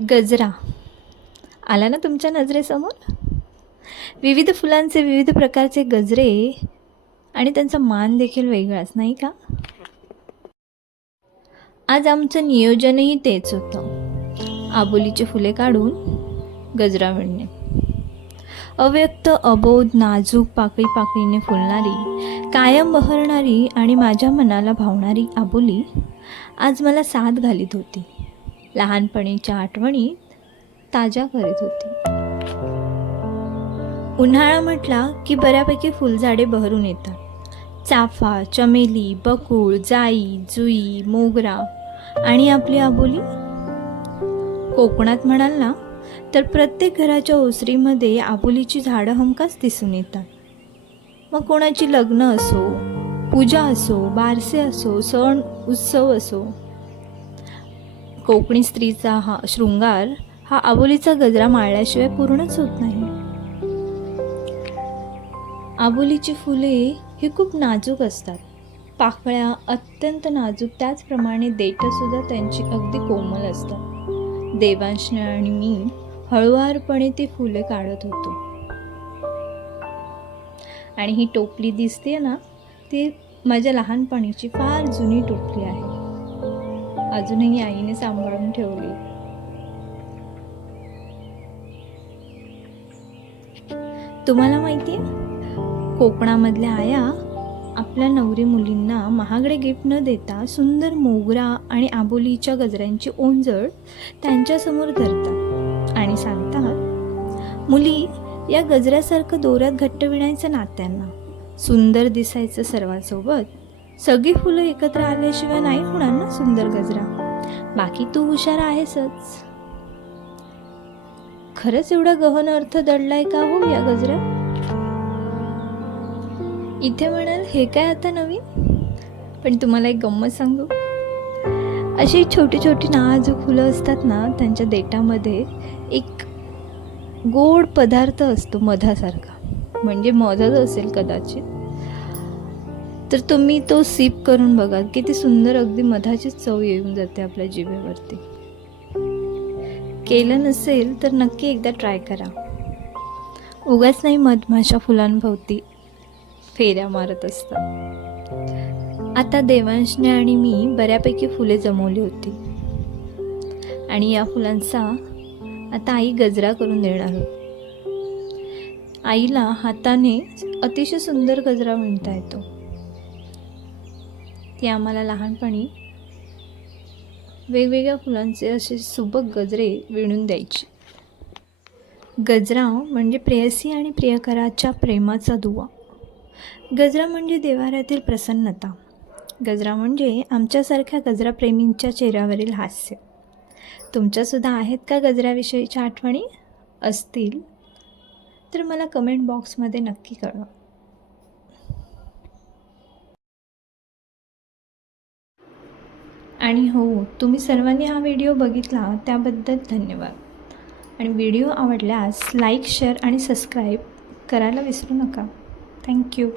गजरा. आला ना तुमच्या नजरेसमोर? विविध फुलांचे विविध प्रकारचे गजरे आणि त्यांचा मान देखील वेगळाच नाही का? आज आमचं नियोजनही तेच होतं. आबोलीची फुले काढून गजरा विणणे. अव्यक्त अबोध नाजूक पाकळी पाकळीने फुलणारी कायम बहरणारी आणि माझ्या मनाला भावणारी आबोली आज मला साथ घालीत होती. लहानपणीच्या आठवणी ताज्या करीत होती. उन्हाळा म्हटला की बऱ्यापैकी फुलझाडे बहरून येतात. चाफा चमेली बकुळ जाई जुई मोगरा आणि आपली आबोली. कोकणात म्हणाल ना तर प्रत्येक घराच्या ओसरीमध्ये आबोलीची झाडं हमखास दिसून येतात. मग कोणाची लग्न असो पूजा असो बारसे असो सण उत्सव असो कोकणी स्त्रीचा हा शृंगार हा आबोलीचा गजरा माळल्याशिवाय पूर्णच होत नाही. आबोलीची फुले ही खूप नाजूक असतात. पाकळ्या अत्यंत नाजूक त्याचप्रमाणे देठंसुद्धा त्यांची अगदी कोमल असतात. देवांशने आणि मी हळुवारपणे ती फुले काढत होतो. आणि ही टोपली दिसते ना ती माझ्या लहानपणीची फार जुनी टोपली आहे. अजूनही आईने सांभाळून ठेवली. तुम्हाला माहिती आहे कोकणामधल्या आया आपल्या नवरी मुलींना महागडे गिफ्ट न देता सुंदर मोगरा आणि आबोलीच्या गजऱ्यांची ओंजळ त्यांच्यासमोर धरतात आणि सांगतात मुली या गजऱ्यासारखं दोऱ्यात घट्ट विणायचं नात्यांना. सुंदर दिसायचं सर्वांसोबत सगळी फुलं एकत्र आल्याशिवाय नाही होणार ना सुंदर गजरा. बाकी तू हुशार आहेसच. खरंच एवढा गहन अर्थ दडलाय का हो या गजरा? इथे म्हणाल हे काय आता नवीन? पण तुम्हाला एक गंमत सांगू. अशी छोटी छोटी नाजूक फुलं असतात ना त्यांच्या देटामध्ये एक गोड पदार्थ असतो मधासारखा. म्हणजे मधच असेल कदाचित. तर तुम्ही तो सीप करून बघा. किती सुंदर अगदी मधाचीच चव येऊन जाते आपल्या जिभेवरती. केलं नसेल तर नक्की एकदा ट्राय करा. उगाच नाही मधमाशा फुलांभोवती फेऱ्या मारत असतात. आता देवांशने आणि मी बऱ्यापैकी फुले जमवली होती. आणि या फुलांचा आता आई गजरा करून देणार होती आईला हाताने अतिशय सुंदर गजरा म्हणता येतो. ती आम्हाला लहानपणी वेगवेगळ्या फुलांचे असे सुबक गजरे विणून द्यायची. गजरा म्हणजे प्रेयसी आणि प्रियकराच्या प्रेमाचा दुवा. गजरा म्हणजे देवाऱ्यातील प्रसन्नता. गजरा म्हणजे आमच्यासारख्या गजराप्रेमींच्या चेहऱ्यावरील हास्य. तुमच्यासुद्धा आहेत का गजऱ्याविषयीच्या आठवणी? असतील? तर मला कमेंट बॉक्समध्ये नक्की कळवा. आणि हो तुम्ही सर्वांनी हा व्हिडिओ बघितला त्याबद्दल धन्यवाद. आणि व्हिडिओ आवडल्यास लाईक शेअर आणि सबस्क्राईब करायला विसरू नका. थँक्यू.